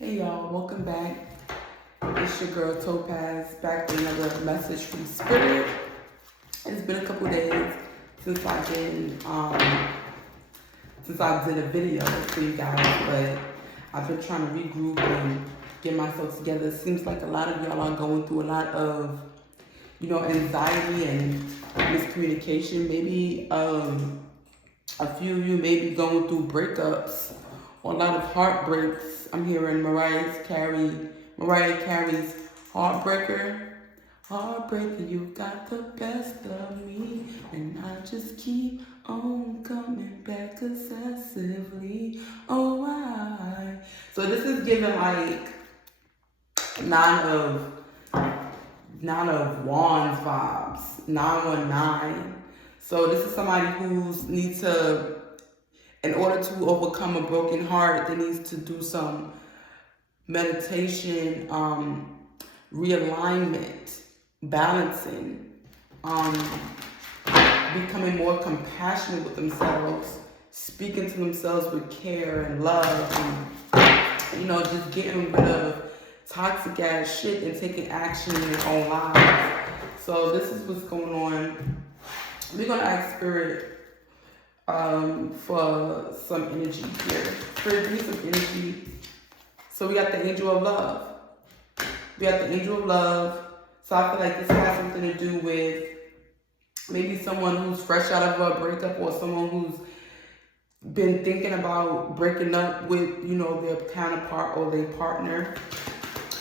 Hey y'all, welcome back. It's your girl Topaz back with another message from Spirit. It's been a couple days since I did a video for you guys, but I've been trying to regroup and get myself together. It seems like a lot of y'all are going through a lot of, anxiety and miscommunication. Maybe a few of you may be going through breakups or a lot of heartbreaks. I'm hearing Mariah Carey's Heartbreaker. Heartbreaker, you got the best of me, and I just keep on coming back obsessively. Oh, why? So this is giving like nine of wands vibes, 919. So this is somebody who needs to, in order to overcome a broken heart, they needs to do some meditation, realignment, balancing, becoming more compassionate with themselves, speaking to themselves with care and love, and, just getting rid of toxic ass shit and taking action in their own lives. So this is what's going on. We're gonna ask Spirit for some energy here. Spirit, give me some energy. So we got the Angel of Love. So I feel like this has something to do with maybe someone who's fresh out of a breakup, or someone who's been thinking about breaking up with, their counterpart or their partner.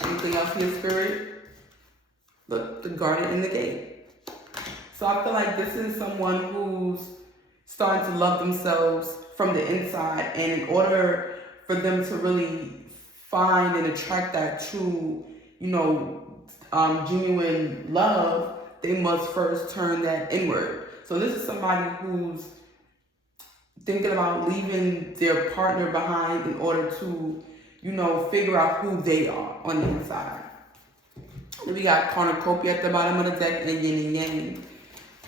Anything else here, Spirit? Look, the Garden and the Gate. So I feel like this is someone who's starting to love themselves from the inside, and in order for them to really find and attract that true, genuine love, they must first turn that inward. So this is somebody who's thinking about leaving their partner behind in order to, figure out who they are on the inside. We got cornucopia at the bottom of the deck and yin and yang.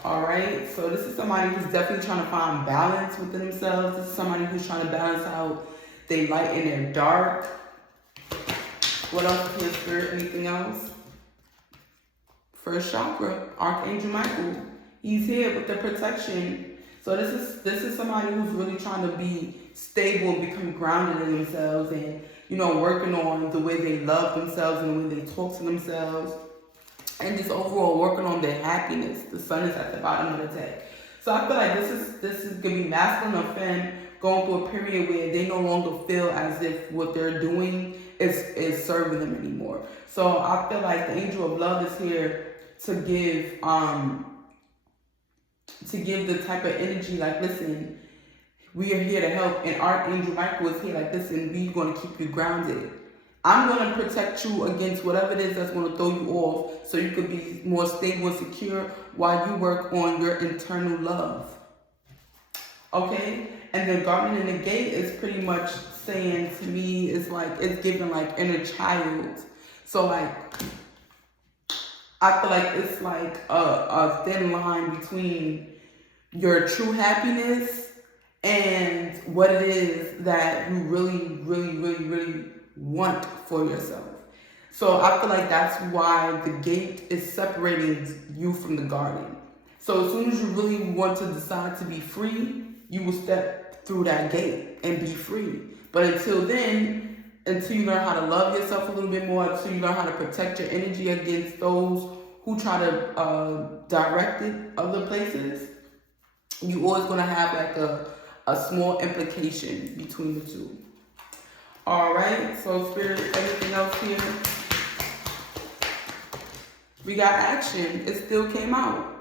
Alright, so this is somebody who's definitely trying to find balance within themselves. This is somebody who's trying to balance out their light and their dark. What else is Spirit? Anything else? First chakra, Archangel Michael. He's here with the protection. So this is somebody who's really trying to be stable and become grounded in themselves, and working on the way they love themselves and the way they talk to themselves, and just overall working on their happiness. The Sun is at the bottom of the deck. So I feel like this is gonna be masculine or femme going through a period where they no longer feel as if what they're doing is serving them anymore. So I feel like the Angel of Love is here to give the type of energy like, listen, we are here to help. And Archangel Michael is here like, listen, we're going to keep you grounded. I'm going to protect you against whatever it is that's going to throw you off, so you could be more stable and secure while you work on your internal love. Okay? And the Garden in the Gate is pretty much saying to me, it's giving like inner child. So like, I feel like it's like a thin line between your true happiness and what it is that you really, really, really, really want for yourself. So I feel like that's why the gate is separating you from the garden. So as soon as you really want to decide to be free, you will step through that gate and be free. But until then, until you learn how to love yourself a little bit more, until you learn how to protect your energy against those who try to direct it other places, you always going to have like a small implication between the two. All right, so Spirit, anything else here? We got action. It still came out.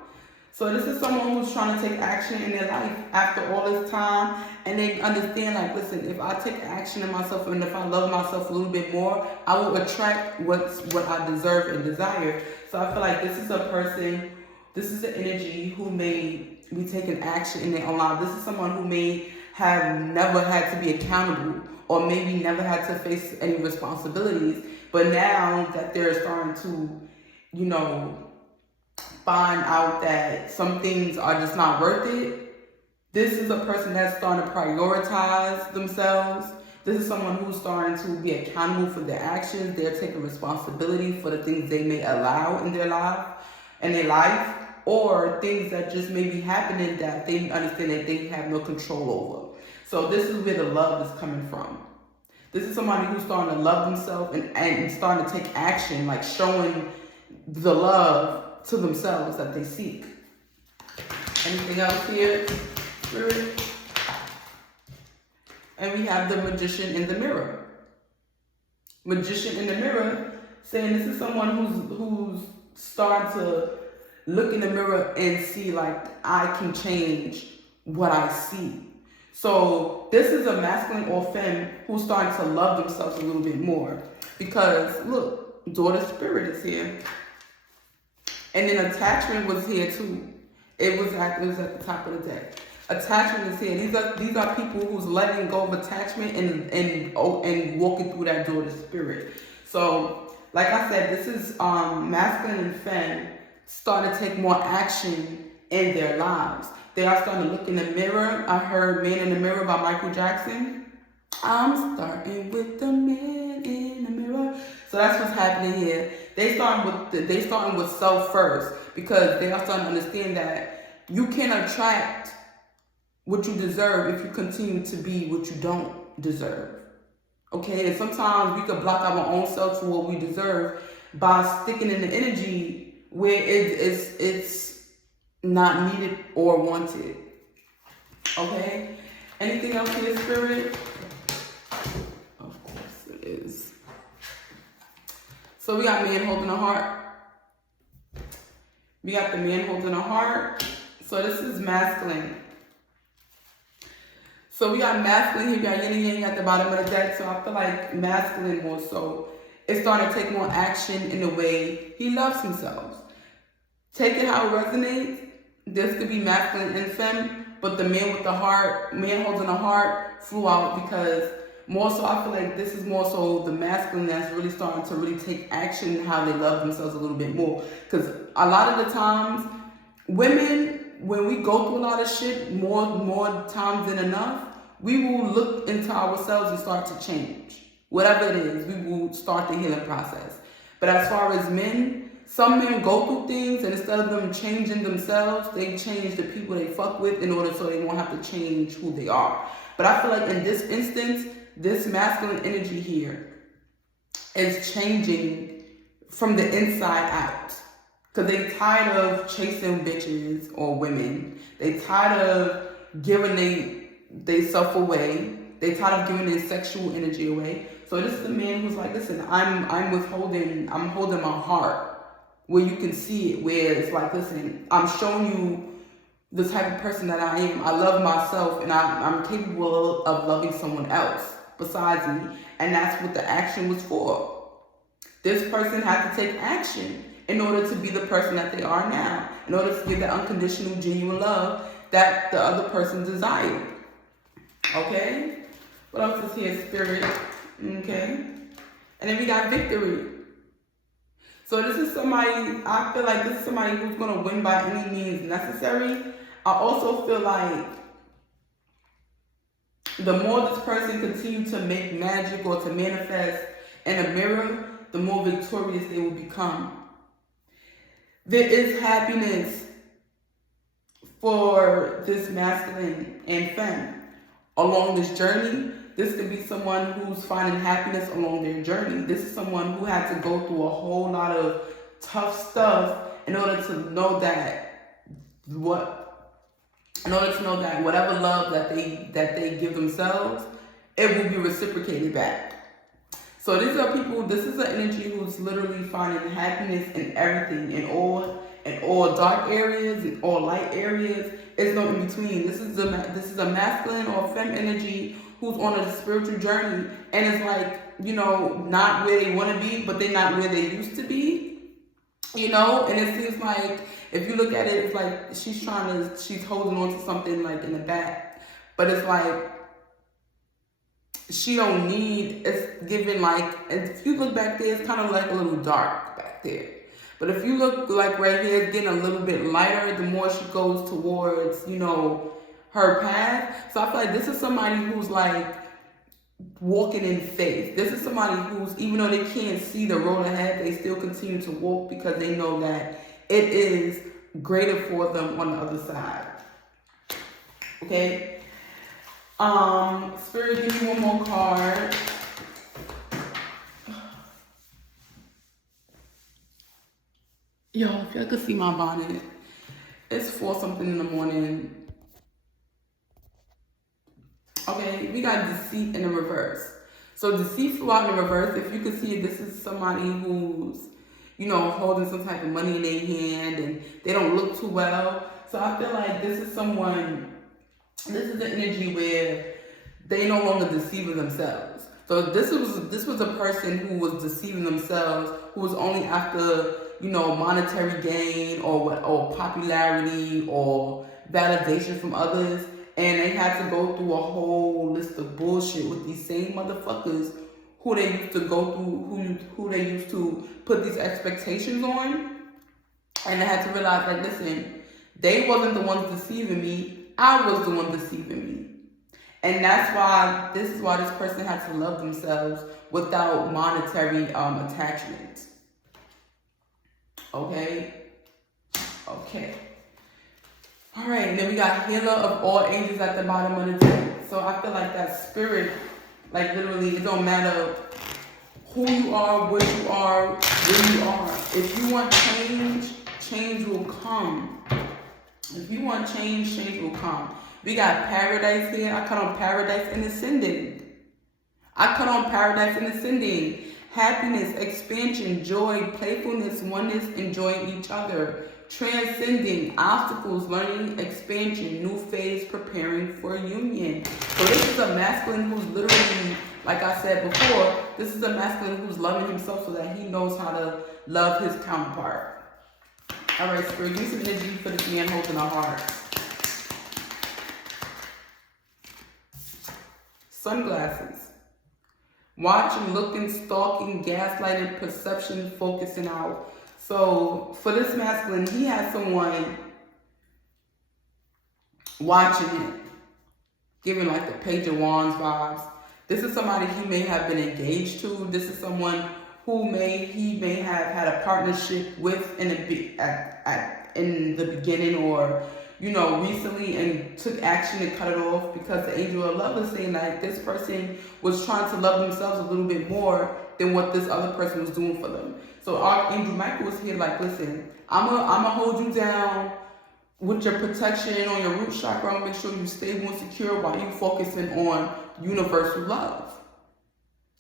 So this is someone who's trying to take action in their life after all this time, and they understand, like, listen, if I take action in myself and if I love myself a little bit more, I will attract what I deserve and desire. So I feel like this is a person, this is an energy who may be taking action in their own life. This is someone who may have never had to be accountable, or maybe never had to face any responsibilities, but now that they're starting to, find out that some things are just not worth it, this is a person that's starting to prioritize themselves. This is someone who's starting to be accountable for their actions. They're taking responsibility for the things they may allow in their life, or things that just may be happening that they understand that they have no control over. So this is where the love is coming from. This is somebody who's starting to love themselves and starting to take action, like showing the love to themselves that they seek. Anything else here, Spirit? And we have the Magician in the mirror. Magician in the mirror, saying this is someone who's starting to look in the mirror and see, like, I can change what I see. So this is a masculine or femme who's starting to love themselves a little bit more. Because, look, daughter spirit is here. And then attachment was here too. It was at the top of the deck. Attachment is here. These are people who's letting go of attachment and walking through that daughter spirit. So, like I said, this is masculine and femme starting to take more action in their lives. They are starting to look in the mirror. I heard Man in the Mirror by Michael Jackson. I'm starting with the man in the mirror. So that's what's happening here. They starting with self first, because they are starting to understand that you can attract what you deserve if you continue to be what you don't deserve. Okay, and sometimes we could block our own self for what we deserve by sticking in the energy where it's not needed or wanted. Okay? Anything else in your spirit? Of course it is. So we got man holding a heart. We got the man holding a heart. So this is masculine. So we got masculine here, we got yin and yang at the bottom of the deck. So I feel like masculine more so is starting to take more action in the way he loves himself. Take it how it resonates. This could be masculine and femme, but the man with the heart, man holding a heart, flew out because more so I feel like this is more so the masculine that's really starting to really take action in how they love themselves a little bit more. Because a lot of the times, women, when we go through a lot of shit, more times than enough, we will look into ourselves and start to change. Whatever it is, we will start the healing process. But as far as men, some men go through things and instead of them changing themselves, they change the people they fuck with in order so they won't have to change who they are. But I feel like in this instance, this masculine energy here is changing from the inside out. Because they tired of chasing bitches or women. They tired of giving they self away. They tired of giving their sexual energy away. So this is the man who's like, listen, I'm holding my heart. Where you can see it, where it's like, listen, I'm showing you the type of person that I am. I love myself and I'm capable of loving someone else besides me. And that's what the action was for. This person had to take action in order to be the person that they are now. In order to give that unconditional, genuine love that the other person desired. Okay? What else is here, Spirit? Okay? And then we got victory. So this is somebody, I feel like this is somebody who's going to win by any means necessary. I also feel like the more this person continues to make magic or to manifest in a mirror, the more victorious they will become. There is happiness for this masculine and femme along this journey. This could be someone who's finding happiness along their journey. This is someone who had to go through a whole lot of tough stuff in order to know that whatever love that they give themselves, it will be reciprocated back. So these are people, this is an energy who's literally finding happiness in everything, in all dark areas, in all light areas. It's no in between. This is a masculine or femme energy who's on a spiritual journey, and it's like, not where they want to be, but they're not where they used to be, and it seems like, if you look at it, it's like she's holding on to something like in the back, but it's like, she don't need, it's giving like, if you look back there, it's kind of like a little dark back there. But if you look like right here, it's getting a little bit lighter the more she goes towards, her path. So I feel like this is somebody who's like, walking in faith. This is somebody who's, even though they can't see the road ahead, they still continue to walk because they know that it is greater for them on the other side. Okay? Spirit, give me one more card. Yo, if y'all could see my bonnet, it's 4 something in the morning. Okay, we got deceit in the reverse. So deceit flew out in the reverse. If you can see it, this is somebody who's, you know, holding some type of money in their hand and they don't look too well. So I feel like this is someone, this is the energy where they no longer deceiving themselves. So this was a person who was deceiving themselves, who was only after, you know, monetary gain or popularity or validation from others. And they had to go through a whole list of bullshit with these same motherfuckers who they used to go through, who they used to put these expectations on. And they had to realize, like, listen, they wasn't the ones deceiving me. I was the one deceiving me. And that's why, this is why this person had to love themselves without monetary attachment. Okay? Okay. All right, and then we got healer of all ages at the bottom of the deck. So I feel like that spirit, like literally, it don't matter who you are, where you are, where you are. If you want change, change will come. If you want change, change will come. We got paradise here. I cut on paradise and ascending. I cut on paradise and ascending. Happiness, expansion, joy, playfulness, oneness, enjoying each other. Transcending, obstacles, learning, expansion, new phase, preparing for union. So this is a masculine who's literally, like I said before, this is a masculine who's loving himself so that he knows how to love his counterpart. All right, Spirit, give me some energy for this man holding our heart. Sunglasses. Watching, looking, stalking, gaslighting, perception, focusing out. So for this masculine, he has someone watching him, giving like the Page of Wands vibes. This is somebody he may have been engaged to. This is someone who he may have had a partnership with in the beginning, or, you know, recently, and took action to cut it off because the Angel of Love is saying that this person was trying to love themselves a little bit more than what this other person was doing for them. So Archangel Michael was here like, listen, I'm gonna hold you down with your protection on your root chakra. I'm gonna make sure you stable and secure while you focusing on universal love.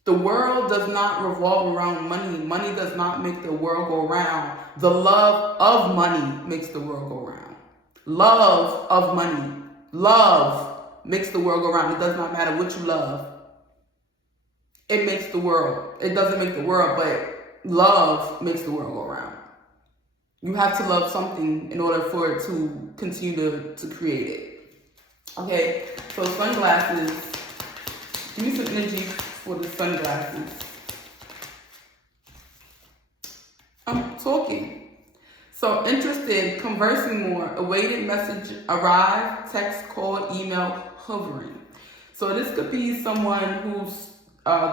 The world does not revolve around money. Money does not make the world go round. The love of money makes the world go round. Love of money. Love makes the world go round. It does not matter what you love. It makes the world. It doesn't make the world, but love makes the world go round. You have to love something in order for it to continue to create it. Okay, so sunglasses. Give me some energy for the sunglasses. I'm talking. So interested, conversing more, awaited message arrive, text, call, email, hovering. So this could be someone who's,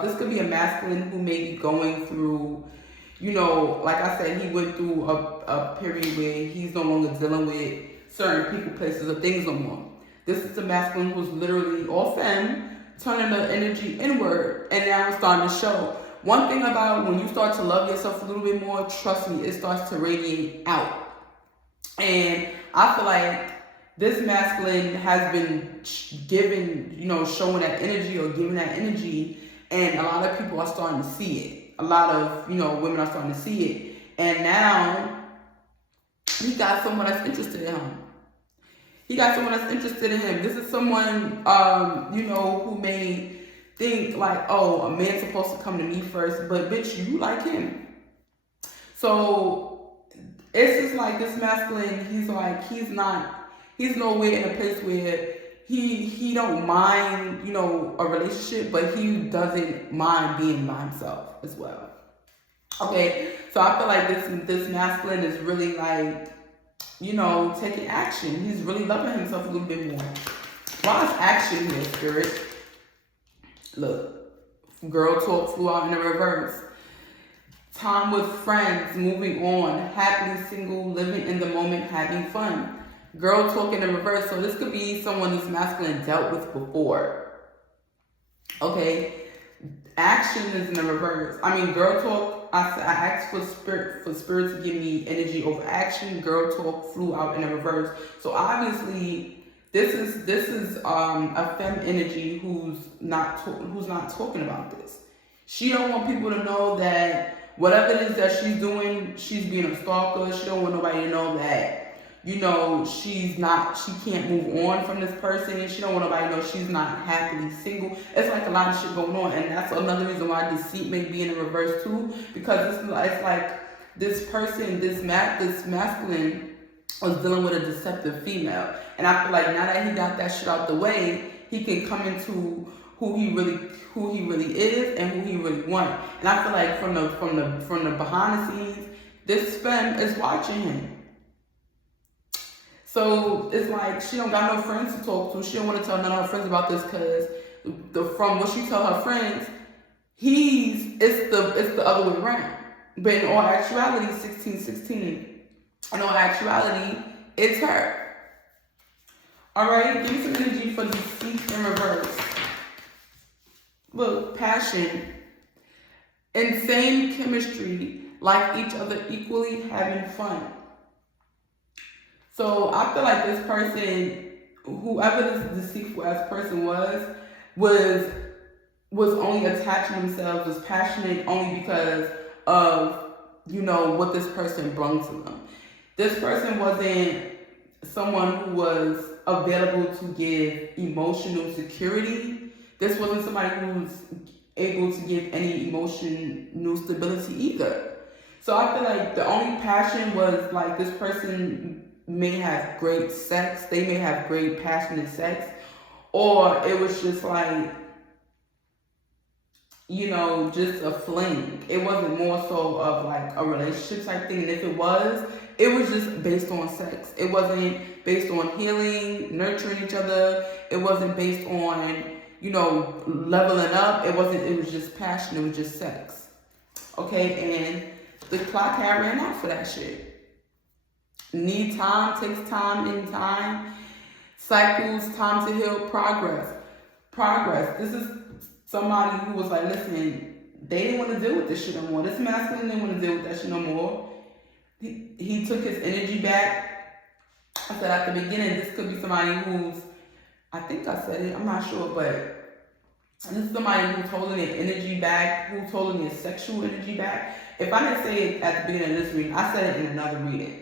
this could be a masculine who may be going through, you know, like I said, he went through a period where he's no longer dealing with certain people, places, or things no more. This is the masculine who's literally, or femme, turning the energy inward, and now it's starting to show. One thing about when you start to love yourself a little bit more, trust me, it starts to radiate out. And I feel like this masculine has been given, you know, showing that energy or giving that energy, and a lot of people are starting to see it. A lot of, you know, women are starting to see it. And now he got someone that's interested in him. He got someone that's interested in him. This is someone, you know, who may think like, oh, a man's supposed to come to me first, but bitch, you like him. So it's just like this masculine, he's like, he's nowhere in a place where he don't mind, you know, a relationship, but he doesn't mind being by himself as well. Okay, so I feel like this masculine is really like, you know, taking action. He's really loving himself a little bit more. Why is action here, Spirit? Look. Girl talk flew out in the reverse. Time with friends, moving on, happily single, living in the moment, having fun. Girl talk in the reverse. So this could be someone this masculine dealt with before. Okay. Action is in the reverse. I mean, girl talk, I asked for spirit to give me energy over action. Girl talk flew out in the reverse. So obviously this is a femme energy who's not talking about this. She don't want people to know that whatever it is that she's doing, she's being a stalker. She don't want nobody to know that, you know, she can't move on from this person. She don't want nobody to know she's not happily single. It's like a lot of shit going on, and that's another reason why deceit may be in the reverse too, because it's like this person, this masculine was dealing with a deceptive female. And I feel like now that he got that shit out the way, he can come into who he really is and who he really wants. And I feel like from the behind the scenes, this femme is watching him. So it's like she don't got no friends to talk to. She don't want to tell none of her friends about this because from what she tell her friends, it's the other way around. But in all actuality, 1616. In all actuality, it's her. Alright, give me some energy for deceit in reverse. Look, passion. Insane chemistry, like each other equally, having fun. So I feel like this person, whoever this deceitful ass person was only attaching themselves, was passionate only because of, you know, what this person brings to them. This person wasn't someone who was available to give emotional security. This wasn't somebody who's able to give any emotional stability either. So I feel like the only passion was like this person may have great sex, they may have great passionate sex, or it was just like, you know, just a fling. It wasn't more so of like a relationship type thing. And if it was just based on sex. It wasn't based on healing, nurturing each other. It wasn't based on, you know, leveling up. It was just passion. It was just sex. Okay, and the clock had ran out for that shit. Need time, takes time in time. Cycles, time to heal, progress. This is somebody who was like, listen, they didn't want to deal with this shit no more. This masculine didn't want to deal with that shit no more. He took his energy back. I said at the beginning, this could be somebody who's, I think I said it, I'm not sure, but this is somebody who's holding their energy back, who's holding their sexual energy back. If I didn't say it at the beginning of this reading, I said it in another reading.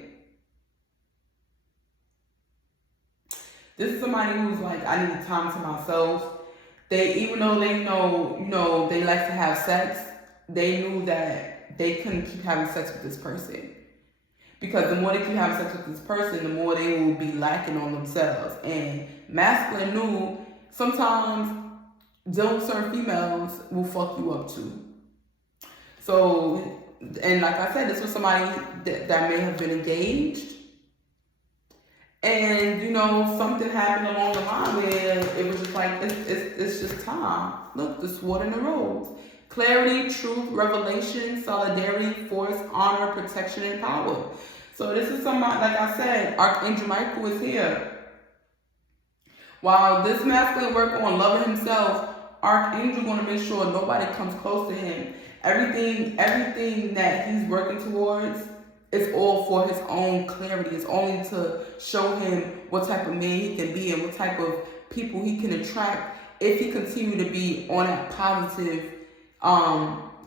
This is somebody who's like, I need time to myself. Even though they know, you know, they like to have sex, they knew that they couldn't keep having sex with this person. Because the more they keep having sex with this person, the more they will be lacking on themselves. And masculine knew sometimes those certain females will fuck you up too. So, and like I said, this was somebody that may have been engaged. And, you know, something happened along the line where it was just like, it's just time. Look, the sword and the rose. Clarity, truth, revelation, solidarity, force, honor, protection, and power. So this is somebody, like I said, Archangel Michael is here. While this masculine work on loving himself, Archangel going to make sure nobody comes close to him. Everything that he's working towards, it's all for his own clarity. It's only to show him what type of man he can be and what type of people he can attract if he continue to be on that positive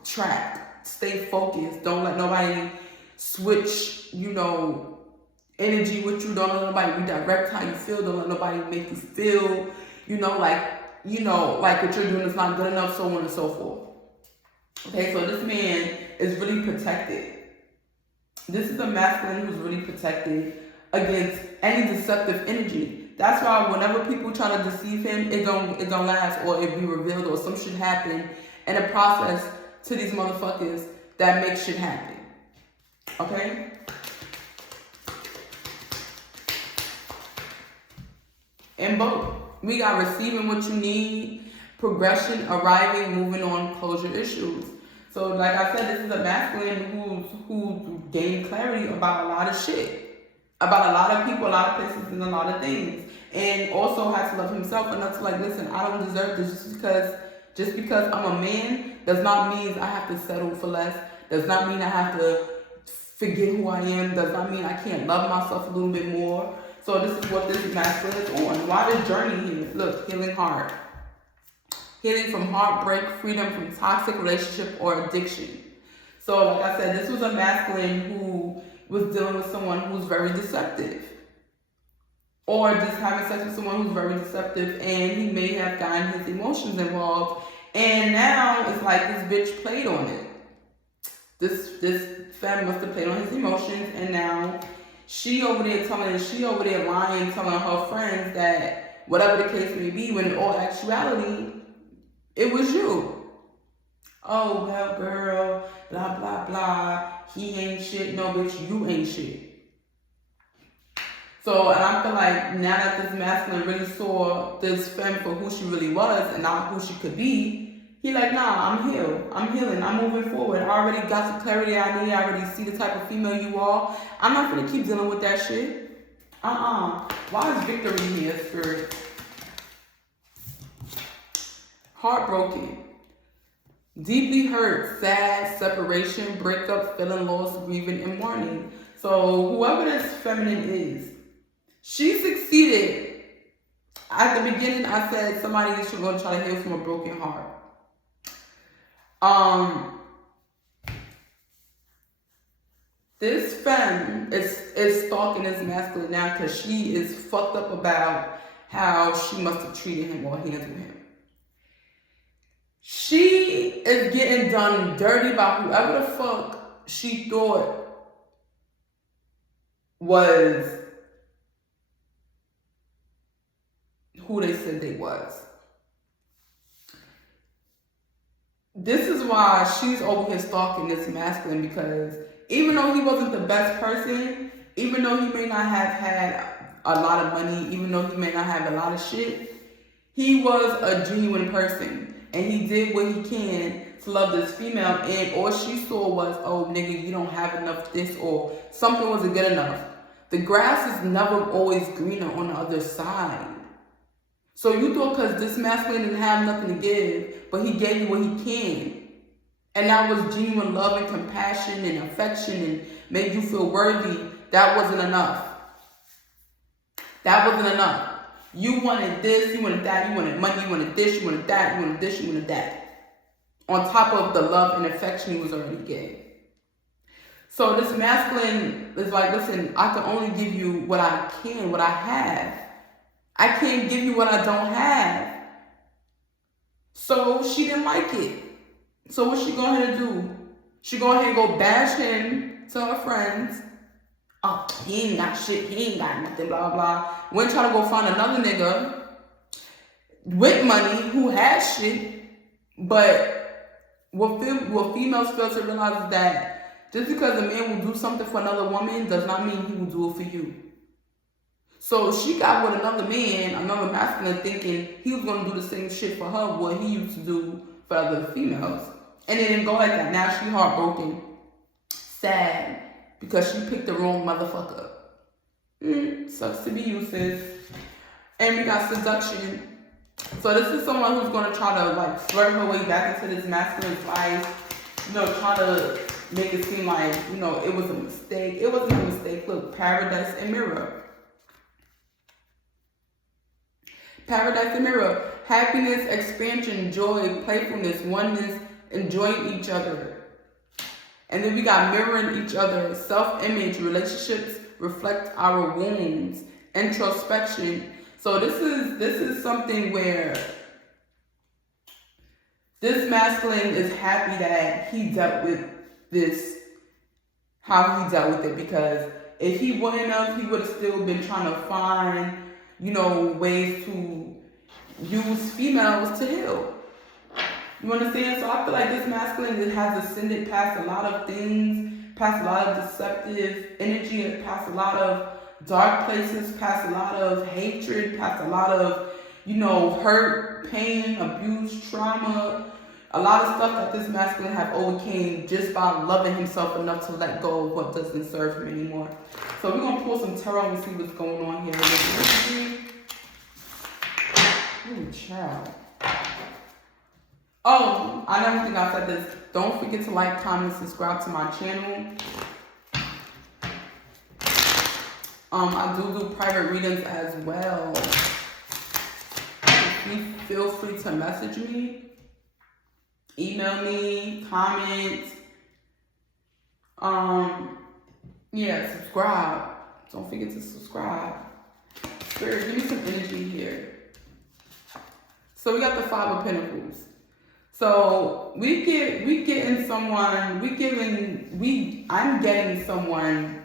track. Stay focused. Don't let nobody switch, you know, energy with you. Don't let nobody redirect how you feel. Don't let nobody make you feel, like what you're doing is not good enough, so on and so forth. Okay, so this man is really protected. This is a masculine who's really protected against any deceptive energy. That's why whenever people try to deceive him, it don't last, or it be revealed, or some shit happen in a process to these motherfuckers that makes shit happen. Okay? And both. We got receiving what you need progression, arriving, moving on, closure issues. So like I said, this is a masculine who gained clarity about a lot of shit, about a lot of people, a lot of places, and a lot of things, and also has to love himself enough to like, listen, I don't deserve this just because I'm a man does not mean I have to settle for less. Does not mean I have to forget who I am. Does not mean I can't love myself a little bit more. So this is what this masculine is on. Why the journey here? Look, healing heart. Healing from heartbreak, freedom from toxic relationship or addiction. So like I said, this was a masculine who was dealing with someone who's very deceptive. Or just having sex with someone who's very deceptive, and he may have gotten his emotions involved. And now it's like this bitch played on it. This femme must have played on his emotions, and now she over there lying, telling her friends that whatever the case may be, when in all actuality, it was you. Oh, well, girl, blah, blah, blah. He ain't shit. No, bitch, you ain't shit. So, and I feel like now that this masculine really saw this femme for who she really was and not who she could be, he like, nah, I'm healed. I'm healing. I'm moving forward. I already got the clarity I need. I already see the type of female you are. I'm not going to keep dealing with that shit. Why is victory here, Spirit? Heartbroken. Deeply hurt, sad, separation, breakup, feeling lost, grieving, and mourning. So whoever this feminine is, she succeeded. At the beginning, I said somebody is going to try to heal from a broken heart. This femme is stalking this masculine now because she is fucked up about how she must have treated him or he didn't do him. She is getting done dirty by whoever the fuck she thought was who they said they was. This is why she's over here stalking this masculine, because even though he wasn't the best person, even though he may not have had a lot of money, even though he may not have a lot of shit, he was a genuine person. And he did what he can to love this female. And all she saw was, oh, nigga, you don't have enough this, or something wasn't good enough. The grass is never always greener on the other side. So you thought because this masculine didn't have nothing to give, but he gave you what he can. And that was genuine love and compassion and affection and made you feel worthy. That wasn't enough. That wasn't enough. You wanted this, you wanted that, you wanted money, you wanted this, you wanted that, you wanted this, you wanted that. On top of the love and affection he was already getting. So this masculine is like, listen, I can only give you what I can, what I have. I can't give you what I don't have. So she didn't like it. So what's she going ahead and do? She go ahead and go bash him to her friends. Oh, he ain't got shit. He ain't got nothing, blah, blah. Went try to go find another nigga with money who has shit. But what females fail to realize is that just because a man will do something for another woman does not mean he will do it for you. So she got with another man, another masculine, thinking he was going to do the same shit for her, what he used to do for other females. And it didn't go like that. Now she heartbroken, sad, because she picked the wrong motherfucker. Sucks to be you, sis. And we got seduction. So this is someone who's going to try to like flirt her way back into this masculine's life. You know, try to make it seem like, you know, it was a mistake. It wasn't a mistake. Look, Paradise and Mirror. Paradise and Mirror. Happiness, expansion, joy, playfulness, oneness, enjoying each other. And then we got mirroring each other, self-image, relationships reflect our wounds, introspection. So this is something where this masculine is happy that he dealt with this, how he dealt with it, because if he wouldn't have, he would have still been trying to find, you know, ways to use females to heal. You understand? So I feel like this masculine has ascended past a lot of things, past a lot of deceptive energy, past a lot of dark places, past a lot of hatred, past a lot of, you know, hurt, pain, abuse, trauma, a lot of stuff that this masculine have overcame just by loving himself enough to let go of what doesn't serve him anymore. So we're going to pull some tarot and see what's going on here. Ooh, child. Oh, I never think I said this. Don't forget to like, comment, subscribe to my channel. I do private readings as well. Feel free to message me, email me, comment. Yeah, subscribe. Don't forget to subscribe. Spirit, give me some energy here. So we got the Five of Pentacles. So I'm getting someone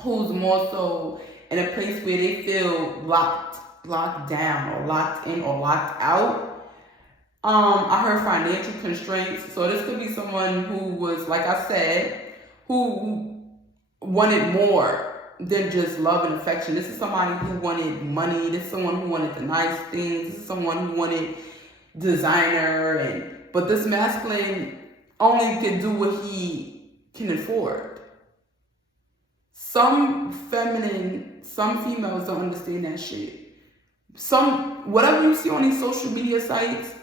who's more so in a place where they feel locked down or locked in or locked out. I heard financial constraints. So this could be someone who was, like I said, who wanted more than just love and affection. This is somebody who wanted money. This is someone who wanted the nice things. This is someone who wanted designer, but this masculine only can do what he can afford. Some females don't understand that shit. Whatever you see on these social media sites,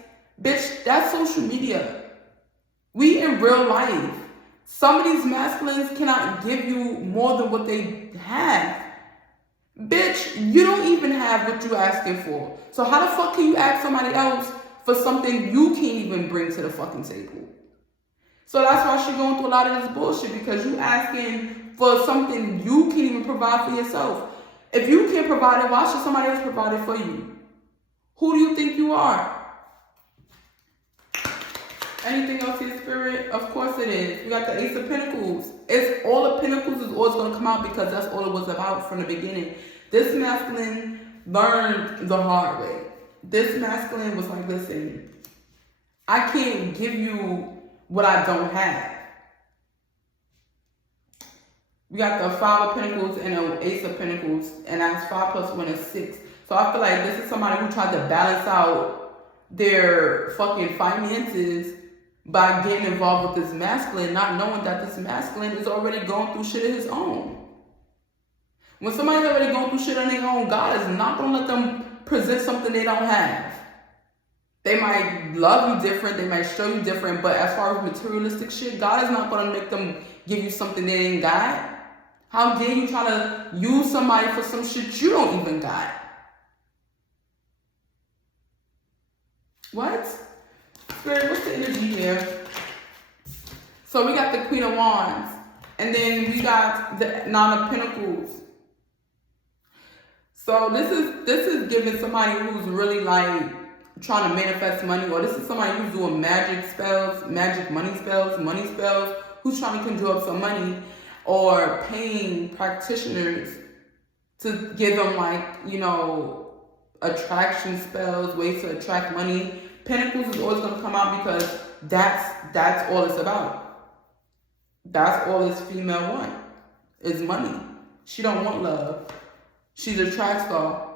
bitch, that's social media. We in real life. Some of these masculines cannot give you more than what they have. Bitch, you don't even have what you're asking for. So how the fuck can you ask somebody else for something you can't even bring to the fucking table? So that's why she's going through a lot of this bullshit, because you asking for something you can't even provide for yourself. If you can't provide it, why should somebody else provide it for you? Who do you think you are? Anything else here, Spirit? Of course it is. We got the Ace of Pentacles. It's all the Pentacles is always going to come out because that's all it was about from the beginning. This masculine learned the hard way. This masculine was like, listen, I can't give you what I don't have. We got the Five of Pentacles and the Ace of Pentacles, and that's 5 plus 1 is 6. So I feel like this is somebody who tried to balance out their fucking finances by getting involved with this masculine, not knowing that this masculine is already going through shit of his own. When somebody's already going through shit on their own, God is not going to let them present something they don't have. They might love you different, they might show you different, but as far as materialistic shit, God is not going to make them give you something they ain't got. How dare you try to use somebody for some shit you don't even got? What? Spirit, what's the energy here? So we got the Queen of Wands, and then we got the Nine of Pentacles. So this is giving somebody who's really like trying to manifest money, or this is somebody who's doing magic spells, money spells, who's trying to conjure up some money, or paying practitioners to give them, like, you know, attraction spells, ways to attract money. Pentacles is always going to come out because that's all it's about. That's all this female want is money. She don't want love. She's a track star.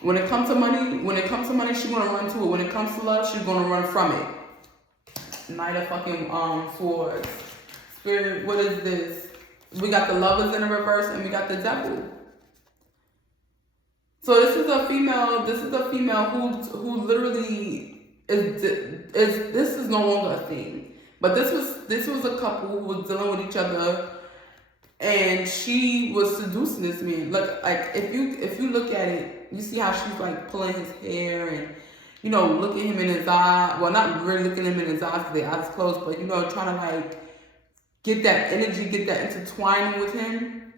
When it comes to money, she's gonna run to it. When it comes to love, she's gonna run from it. Knight of fucking Swords. Spirit, what is this? We got the Lovers in the reverse, and we got the Devil. So this is a female. Who literally is. This is no longer a thing. But this was a couple who was dealing with each other, and she was seducing this man. Like if you look at it, you see how she's like pulling his hair and, you know, looking him in his eye. Well, not really looking him in his eyes because their eyes closed, but, you know, trying to like get that energy, get that intertwining with him.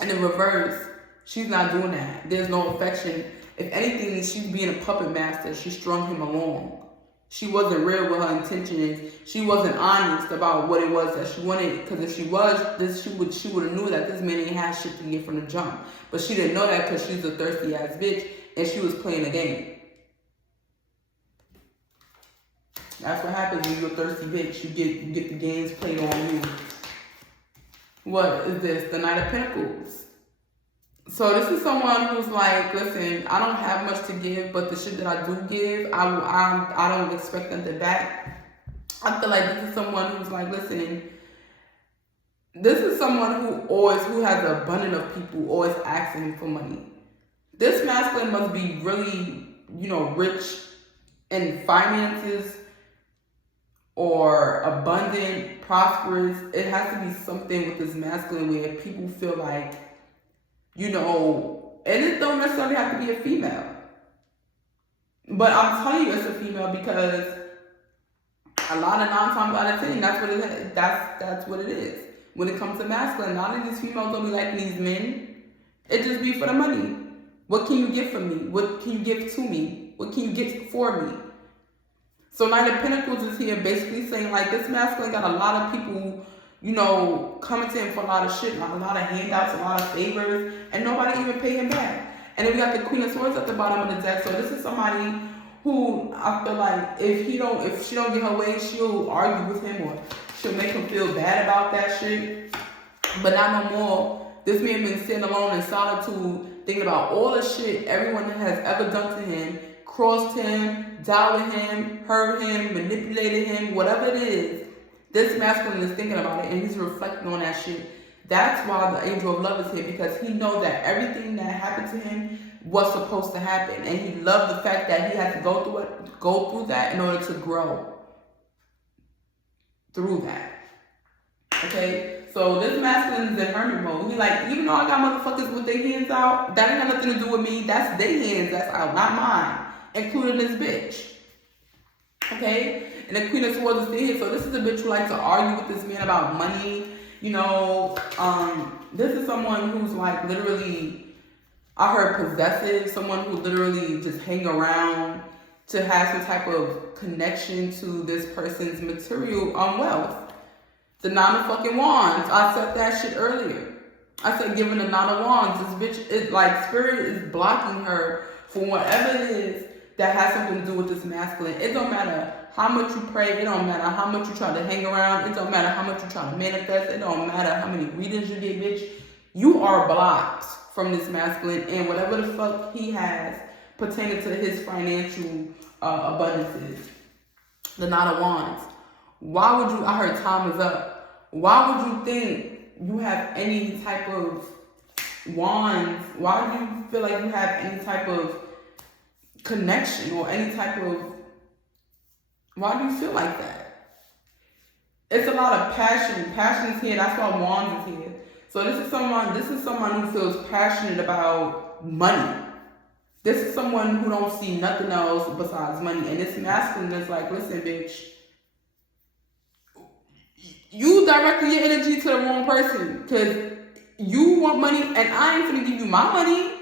And in reverse, she's not doing that. There's no affection. If anything, she's being a puppet master. She strung him along. She wasn't real with her intentions. She wasn't honest about what it was that she wanted. Because if she was, she would have knew that this man ain't had shit to get from the jump. But she didn't know that because she's a thirsty ass bitch and she was playing a game. That's what happens when you're a thirsty bitch. You get the games played on you. What is this? The Knight of Pentacles. So this is someone who's like, listen, I don't have much to give, but the shit that I do give, I don't expect them to back. I feel like this is someone who's like, listen, this is someone who has an abundance of people always asking for money. This masculine must be really, rich in finances or abundant, prosperous. It has to be something with this masculine where people feel like, and it don't necessarily have to be a female. But I'm telling you it's a female because a lot of 9 times out of 10, that's what it is. When it comes to masculine, a lot of these females don't be liking these men. It just be for the money. What can you get from me? What can you give to me? What can you get for me? So Knight of Pentacles is here basically saying like this masculine got a lot of people, coming to him for a lot of shit, a lot of handouts, a lot of favors, and nobody even pay him back. And then we got the Queen of Swords at the bottom of the deck. So this is somebody who I feel like if she don't get her way, she'll argue with him or she'll make him feel bad about that shit. But not no more. This man been sitting alone in solitude, thinking about all the shit everyone has ever done to him, crossed him, doubted him, hurt him, manipulated him, whatever it is. This masculine is thinking about it and he's reflecting on that shit. That's why the Angel of Love is here, because he knows that everything that happened to him was supposed to happen, and he loved the fact that he had to go through that in order to grow through that. Okay, so this masculine is in hermit mode. He like, even though I got motherfuckers with their hands out, that ain't got nothing to do with me. That's their hands that's out, not mine, including this bitch. Okay, and the Queen of Swords is still here. So this is a bitch who likes to argue with this man about money. This is someone who's like literally, I heard possessive, someone who literally just hang around to have some type of connection to this person's material wealth. The 9 of fucking wands. I said that shit earlier. I said giving the 9 of wands. This bitch is like, spirit is blocking her from whatever it is that has something to do with this masculine. It don't matter how much you pray. It don't matter how much you try to hang around. It don't matter how much you try to manifest. It don't matter how many readings you get, bitch. You are blocked from this masculine and whatever the fuck he has pertaining to his financial abundances. The 9 of wands. Why would you, I heard time is up. Why would you think you have any type of wands? Why do you feel like you have any type of connection or any type of, why do you feel like that? It's a lot of passion. Passion is here. That's why wands is here. So this is someone who feels passionate about money. This is someone who don't see nothing else besides money. And this masculine is like, listen, bitch, you directing your energy to the wrong person because you want money and I ain't finna give you my money.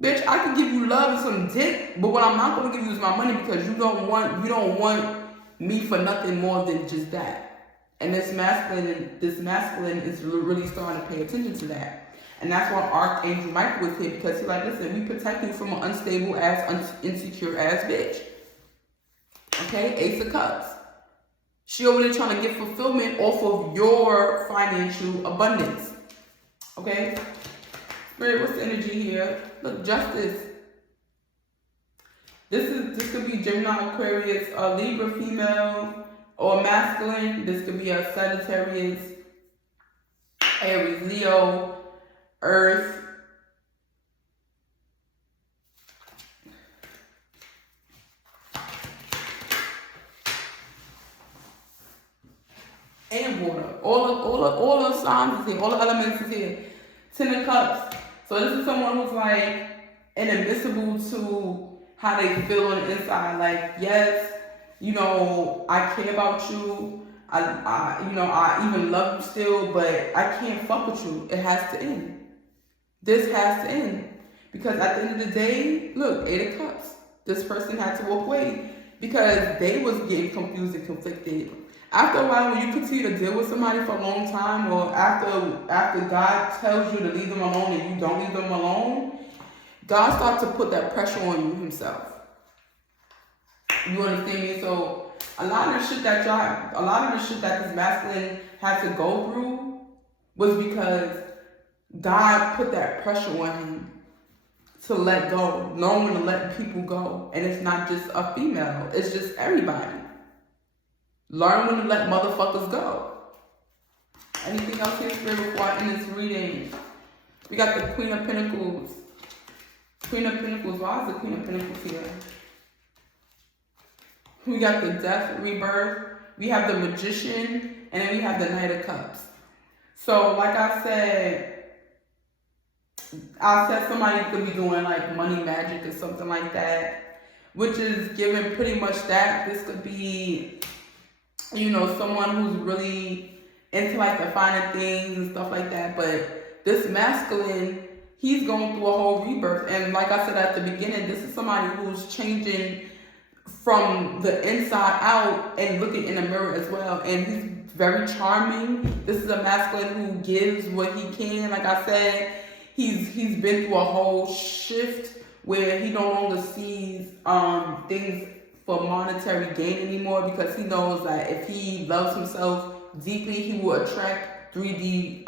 Bitch, I can give you love and some dick, but what I'm not gonna give you is my money because you don't want me for nothing more than just that. And this masculine is really starting to pay attention to that. And that's why Archangel Michael is here, because he's like, listen, we protect you from an unstable ass, insecure ass bitch. Okay, Ace of Cups. She over there trying to get fulfillment off of your financial abundance. Okay? Spirit, what's the energy here? Look, Justice. This could be Gemini, Aquarius, a Libra female, or masculine. This could be a Sagittarius, Aries, Leo, Earth. And water. All the signs is here. All the elements is here. 10 of Cups. So this is someone who's like inadmissible to how they feel on the inside. Like, yes, I care about you. I even love you still, but I can't fuck with you. It has to end. This has to end. Because at the end of the day, look, 8 of Cups. This person had to walk away because they was getting confused and conflicted. After a while, when you continue to deal with somebody for a long time, or after God tells you to leave them alone and you don't leave them alone, God starts to put that pressure on you himself. You understand me? So a lot of the shit that this masculine had to go through was because God put that pressure on him to let go, knowing when to let people go. And it's not just a female, it's just everybody. Learn when to let motherfuckers go. Anything else here, Spirit, before I end this reading? We got the Queen of Pentacles. Queen of Pentacles. Why is the Queen of Pentacles here? We got the Death, Rebirth. We have the Magician. And then we have the Knight of Cups. So, like I said somebody could be doing like money magic or something like that, which is giving pretty much that. This could be, you know, someone who's really into like the finer things and stuff like that. But this masculine, he's going through a whole rebirth. And like I said at the beginning, this is somebody who's changing from the inside out and looking in the mirror as well. And he's very charming. This is a masculine who gives what he can. Like I said, he's been through a whole shift where he no longer sees things for monetary gain anymore, because he knows that if he loves himself deeply, he will attract 3D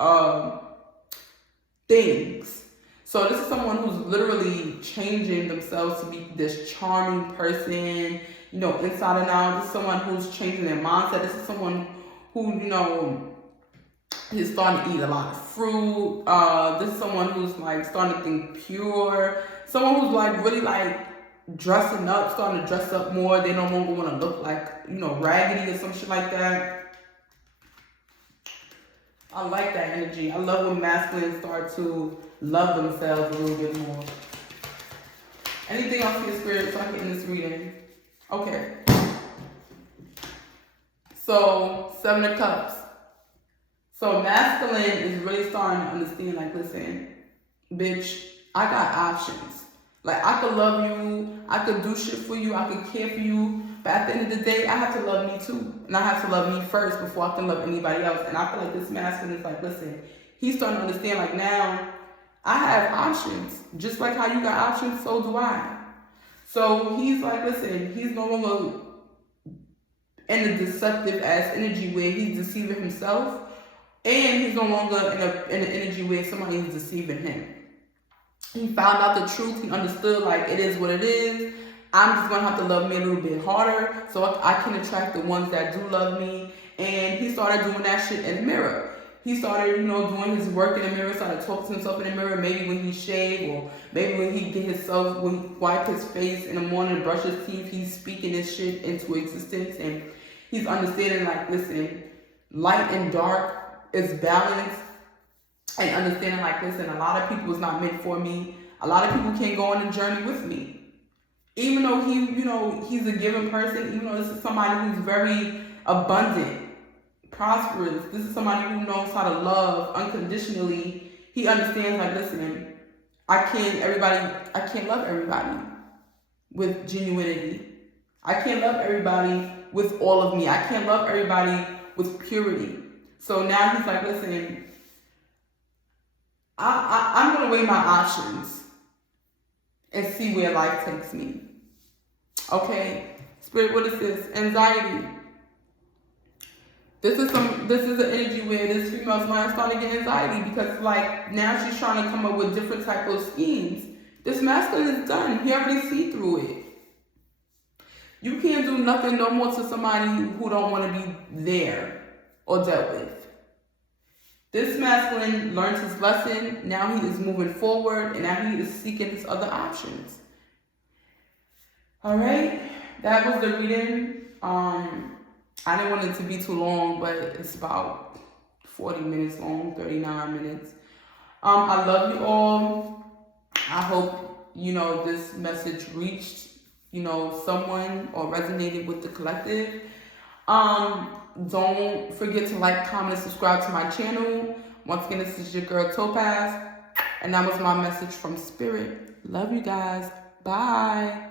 things. So this is someone who's literally changing themselves to be this charming person, you know, inside and out. This is someone who's changing their mindset. This is someone who, you know, is starting to eat a lot of fruit. This is someone who's like starting to think pure. Someone who's like really like dressing up, starting to dress up more. They no longer want to look like, you know, raggedy or some shit like that. I like that energy. I love when masculines start to love themselves a little bit more. Anything else here, Spirit, so I can end this reading? Okay. So, 7 of Cups. So masculine is really starting to understand, like, listen, bitch, I got options. Like, I could love you, I could do shit for you, I could care for you, but at the end of the day, I have to love me too. And I have to love me first before I can love anybody else. And I feel like this masculine is like, listen, he's starting to understand, like, now, I have options. Just like how you got options, so do I. So he's like, listen, he's no longer in a deceptive ass energy where he's deceiving himself. And he's no longer in an energy where somebody is deceiving him. He found out the truth. He understood, like, it is what it is. I'm just going to have to love me a little bit harder so I can attract the ones that do love me. And he started doing that shit in the mirror. He started, you know, doing his work in the mirror, started talking to himself in the mirror, maybe when he shaved, or maybe when he when he wipe his face in the morning and brush his teeth, he's speaking this shit into existence. And he's understanding, like, listen, light and dark is balance, and understanding, like, listen, a lot of people is not meant for me. A lot of people can't go on a journey with me. Even though he, you know, he's a giving person, even though this is somebody who's very abundant, prosperous, this is somebody who knows how to love unconditionally. He understands, like, listen, I can't love everybody with genuinity. I can't love everybody with all of me. I can't love everybody with purity. So now he's like, listen, I'm going to weigh my options and see where life takes me. Okay, Spirit, what is this? Anxiety. This is an energy where this female's mind starting to get anxiety because, like, now she's trying to come up with different type of schemes. This masculine is done. He already see through it. You can't do nothing no more to somebody who don't want to be there or dealt with. This masculine learned his lesson. Now he is moving forward, and now he is seeking his other options. All right, that was the reading. I didn't want it to be too long, but it's about 40 minutes long, 39 minutes. I love you all. I hope, you know, this message reached, you know, someone or resonated with the collective. Don't forget to like, comment, and subscribe to my channel. Once again, this is your girl Topaz, and that was my message from Spirit. Love you guys. Bye.